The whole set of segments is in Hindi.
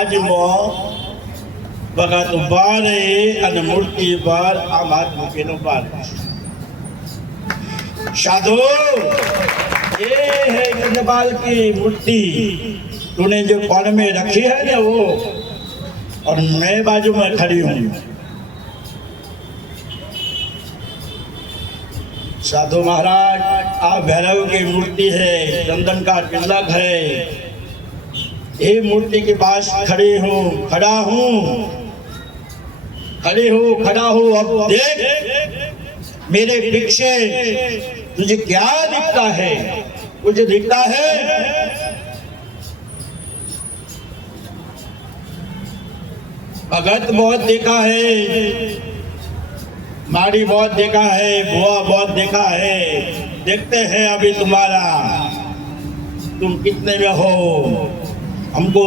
आज बगत बारे अनमुर्ति बार आमाद मुकेनो बार शादो ये है गजबाल की मूर्ति तूने जो कौन में रखी है ना वो और मैं बाजू में खड़ी हूँ साधु महाराज आप भैरव की मूर्ति है चंदन का तिलक है ये मूर्ति के पास खड़ी हूँ, खड़ा हूँ। खड़ी हूँ, खड़ा हूँ, अब देख, मेरे पीछे तुझे क्या दिखता है? कुछ दिखता है? भगत बहुत देखा है माड़ी बहुत देखा है, बुआ बहुत देखा है। देखते हैं अभी तुम्हारा, तुम कितने में हो? हमको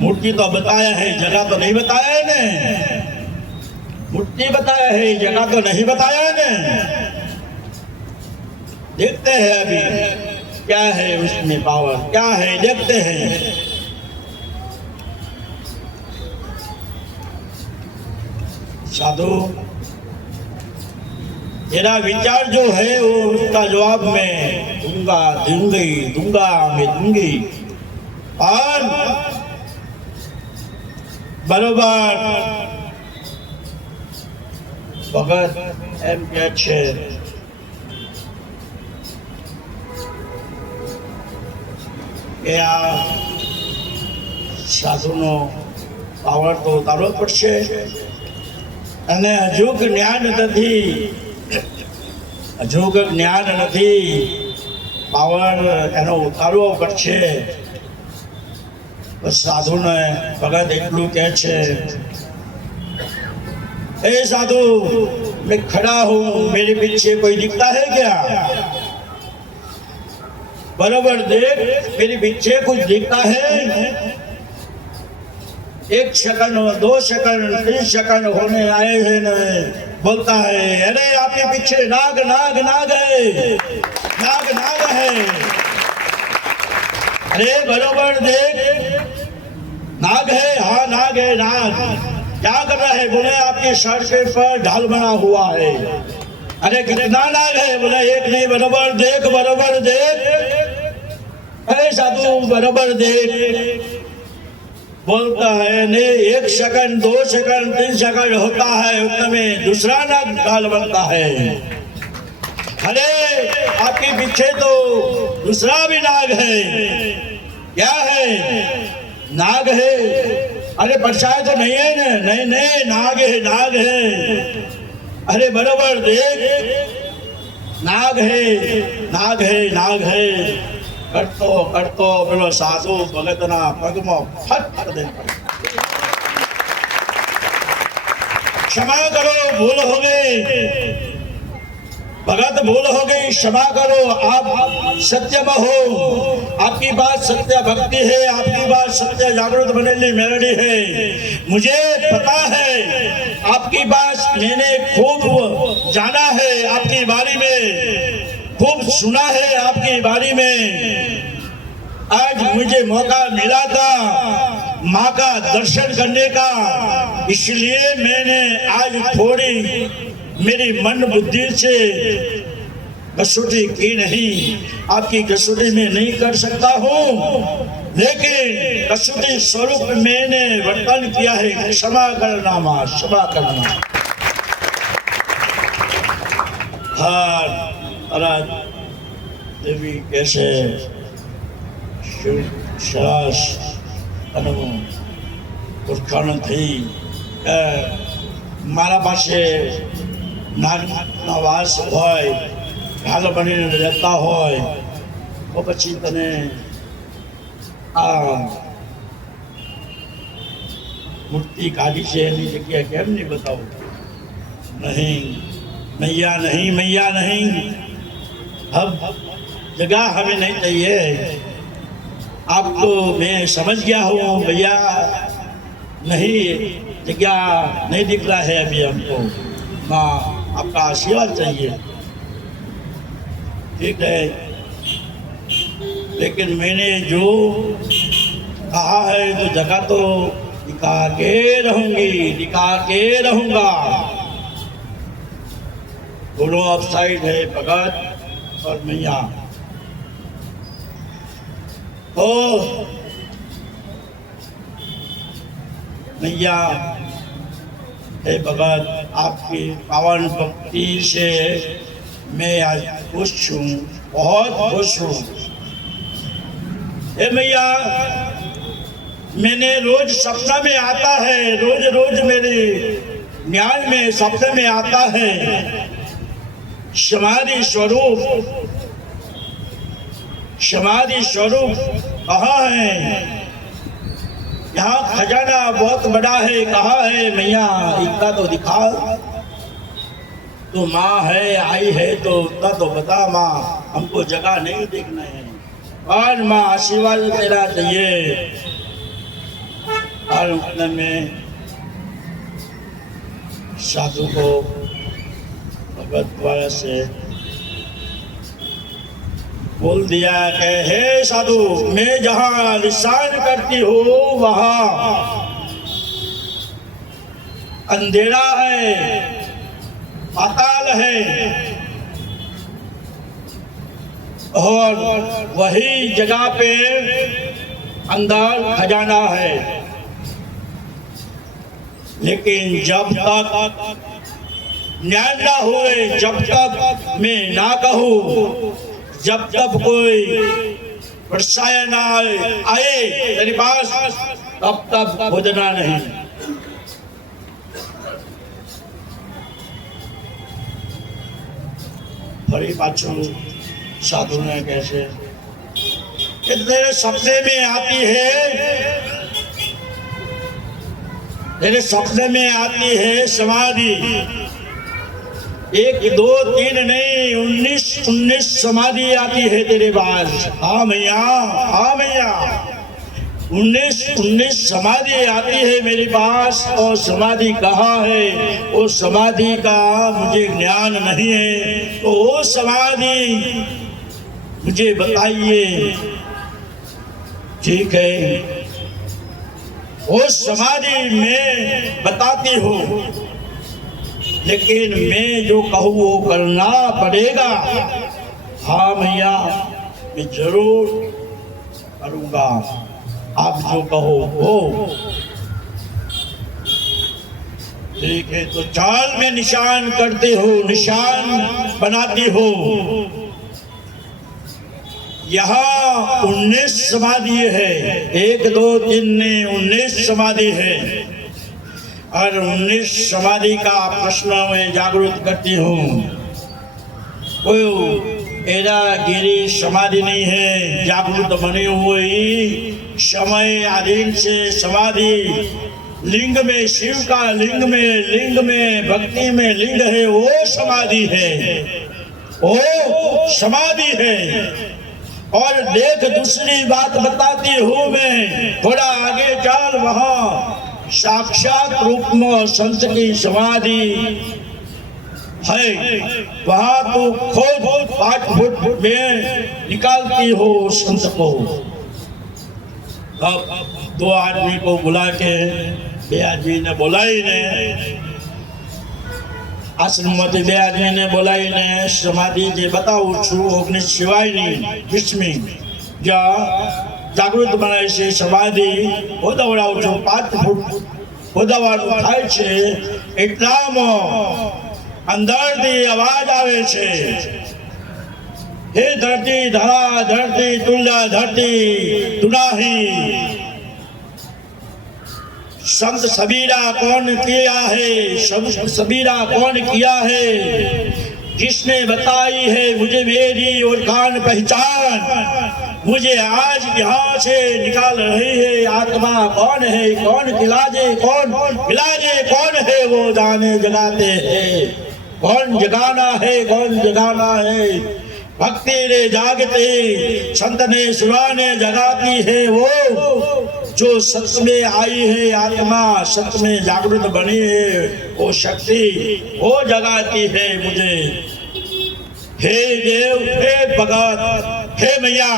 मूर्ति तो बताया है, जगह तो नहीं बताया है ने मूर्ति बताया है, जगह तो नहीं बताया है ने देखते हैं अभी, क्या है उसमें पावर, क्या है, देखते हैं। साधु तेरा विचार जो है, वो उसका जवाब मैं दूँगा, दूँगी, दूँगा, मैं दूँगी। બરોબર. ભગત એમ કે છે. કે આ સાધુનો પાવર તો ઉતારવો પડશે. અને હજુ જ્ઞાન નથી. હજુ જ્ઞાન નથી. પાવર એનો ઉતારવો પડશે. સાધુને ભગત એટલું કહે છે ए साधु मैं खड़ा हूँ मेरे पीछे कोई दिखता है क्या बराबर देख मेरे पीछे कुछ दिखता है एक सेकंड दो सेकंड तीन सेकंड होने आए हैं न बोलता है अरे आपके पीछे नाग नाग नाग है नाग नाग है अरे बरोबर देख नाग है हाँ नाग है, नाग। क्या कर रहा है? बोले, आपके सर के पर ढाल बना हुआ है। अरे, कितना नाग है? बोले, एक नहीं, बराबर देख बराबर देख। अरे, साधु, बराबर देख। बोलता है, नहीं, एक सेकंड, दो सेकंड, तीन सेकंड होता है में दूसरा नाग ढाल बनता है। अरे, आपके पीछे तो दूसरा भी नाग है। क्या है? नाग है अरे परछाई तो नहीं है ना नहीं नहीं नाग है नाग है अरे बराबर देख नाग है नाग है नाग है કરતો કરતો પેલો સાધુ ભગતના પગમાં ફટ કરી દે क्षमा करो भूल हो गई भगत भूल हो गई, क्षमा करो, आप सत्य में हो। आपकी बात सत्य भक्ति है, आपकी बात सत्य जागृत बनेली मेलडी है। मुझे पता है, आपकी बात मैंने खूब जाना है आपकी बारी में, खूब सुना है आपकी बारी में। आज मुझे मौका मिला था माँ का दर्शन करने का, इसलिए मैंने आज थोड़ी मेरी मन बुद्धि से कसौटी की नहीं आपकी कसौटी में नहीं कर सकता हूँ लेकिन कसौटी स्वरूप मैंने वर्तन किया है क्षमा करना माँ क्षमा करना हार महाराज देवी कैसे શ્વાસ અને ઓળખાણ થઈ કે મારા પાસે નાગના વાસ હોય હાલ બનીને રહેતા હોય તો પછી તને આ મૂર્તિ કાઢી છે એની જગ્યા કેમ નહીં બતાવું નહીં मैया नहीं मैया नहीं अब जगह हमें नहीं चाहिए आपको मैं समझ गया हूँ भैया नहीं जगह नहीं दिख रहा है अभी हमको माँ आपका आशीर्वाद चाहिए। ठीक है? लेकिन मैंने जो कहा है तो जगह तो दिखा के रहूँगी दिखा के रहूँगा। दोनों ऑफ़ साइड है भगत और मैया। तो मैया भगत आपकी पावन भक्ति से मैं आज खुश हूँ, बहुत खुश हूँ। मैया, मैंने रोज सपना में आता है, रोज रोज मेरे ज्ञान में सपने में आता है। समाधि स्वरूप समाधि स्वरूप कहाँ है? यहाँ खजाना बहुत बड़ा है, कहा है? मैया इतना तो दिखा तो माँ है, आई है तो उतना तो बता माँ, हमको जगह नहीं देखना है। और माँ? आशीर्वाद तेरा चाहिए। और में साधु को भगत द्वारा से बोल दिया कि, हे साधु, मैं जहाँ निशान करती हूँ, वहाँ अंधेरा है पाताल है, और वही जगह पे अंदर खजाना है। लेकिन जब तक न्याय ना हुए, जब तक मैं ना कहूँ जब तब कोई वर्षाया ना आए तेरे पास तब तक खोजना नहीं। फरी पाछू साधु ने कैसे कि तेरे सपने में आती है तेरे सपने में आती है समाधि। एक, दो, तीन नहीं, उन्नीस उन्नीस समाधि आती है तेरे पास हाँ भैया हाँ मैया। उन्नीस उन्नीस समाधि आती है मेरे पास, और समाधि कहाँ है? वो समाधि का मुझे ज्ञान नहीं है। तो वो समाधि, मुझे बताइए। ठीक है। वो समाधि में बताती हूँ। लेकिन मैं जो कहूँ वो करना पड़ेगा। हाँ भैया मैं ज़रूर करूँगा। आप जो कहो वो ठीक है तो चाल में निशान करते हो, निशान बनाती हो। यहाँ उन्नीस समाधि है, एक दो तीन ने उन्नीस समाधि है। और उन्नीस समाधि का प्रश्न मैं जागरूक करती हूँ। गिरी समाधि नहीं है जागरूक बनी हुई समय अधीन से समाधि। लिंग में शिव का लिंग में लिंग में भक्ति में लिंग है, वो समाधि है। वो समाधि है। और देख दूसरी बात बताती हूँ मैं, थोड़ा आगे चल वहाँ। साक्षात रूप में संत की समाधि है वहाँ तो खुद पाँच फुट में निकालती हो संत को अब दो आदमी को बुला के બે આદમીને બોલાવીને આશ્રમમાંથી બે આદમીને બોલાવીને સમાધિ જે બતાવું છું ઓગણીસ સિવાયની વીસમી જ્યાં જાગૃત બનાવે છે સમાધિ હોદાવડાવું છું પાંચ ફૂટ હોદાવાળું થાય છે, એટલામાં અંદરથી અવાજ આવે છે. હે ધરતી, ધરા, ધરતી તુલ્લા ધરતી, તુનાહી. સંત સબીરા કોણ કિયા હે? સંત સબીરા કોણ કિયા હે? जिसने बताई है मुझे मेरी और कान पहचान। मुझे आज यहाँ से निकाल रही है। आत्मा कौन है? कौन खिलाजे? कौन खिलाजे कौन है वो दाने जगाते? हैं कौन जगाना है? कौन जगाना है? भक्ति ने जागते संत ने सुराने जगाती है वो। जो सत्य में आई है, आत्मा सत्य में जागृत बनी है, वो शक्ति वो जगाती है मुझे। हे देव, हे भगत, हे मैया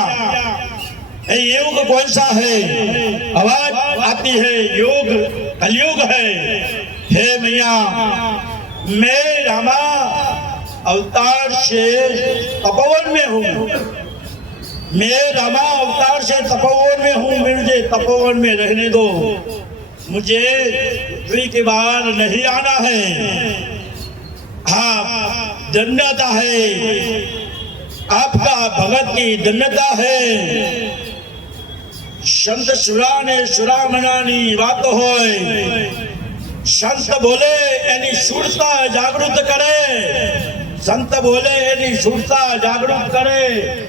युग कौन सा है? आवाज़ आती है, योग, कलयुग है। हे मैया, मैं रामा, अवतार से तपोवन में हूँ। मैं रामा अवतार से तपोवन में हूँ, मुझे तपोवन में रहने दो। मुझे के बाहर नहीं आना है। आप धन्यता है। आपका भगत की धन्यता है। संत सुरा ने सुरा मनानी बात हो संत बोले यानी सुरता जागृत करे। संत बोले यानी सुरता जागृत करे।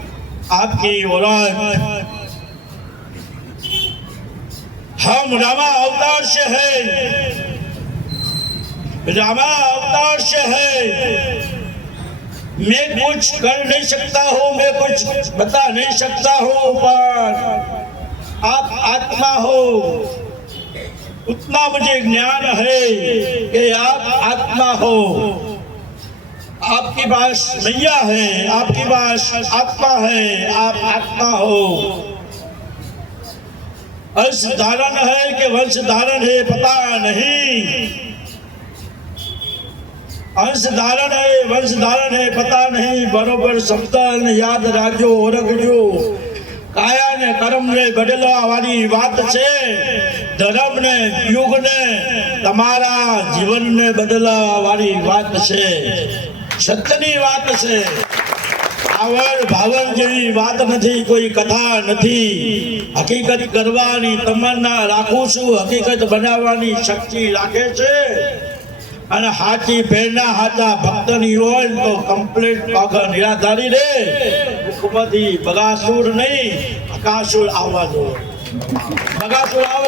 आपकी ओळख हम रामा अवतार से है। रामा अवतार से है। मैं कुछ कर नहीं सकता हूँ, मैं कुछ बता नहीं सकता हूँ, पर आप आत्मा हो। उतना मुझे ज्ञान है कि आप आत्मा हो। आपके पास मैया है आपके पास आत्मा है आप आत्मा हो अंश धारण है कि वंश धारण है पता नहीं અંશ ધારણ હે વંશ ધારણ હે પતા નહીં બરોબર શબ્દ અને યાદ રાખજો ઓળખજો કાયા ને કર્મ ને બદલવા વાળી વાત છે ધર્મ ને યુગ ને તમારા જીવન ને બદલવા વાળી વાત છે સત્યની વાત છે. આવર ભાવર જેવી વાત નથી, કોઈ કથા નથી. હકીકત કરવાની તમન્ના રાખું છું, હકીકત બનાવવાની શક્તિ રાખે છે. અને હાથી પ્રેરણા હાથા ભક્તની હોય તો કમ્પ્લીટ પાઘર નિરાધારી રે. મુખમાંથી બગાસુર નહીં અકાસુર આવવા દો. બગાસુર આવે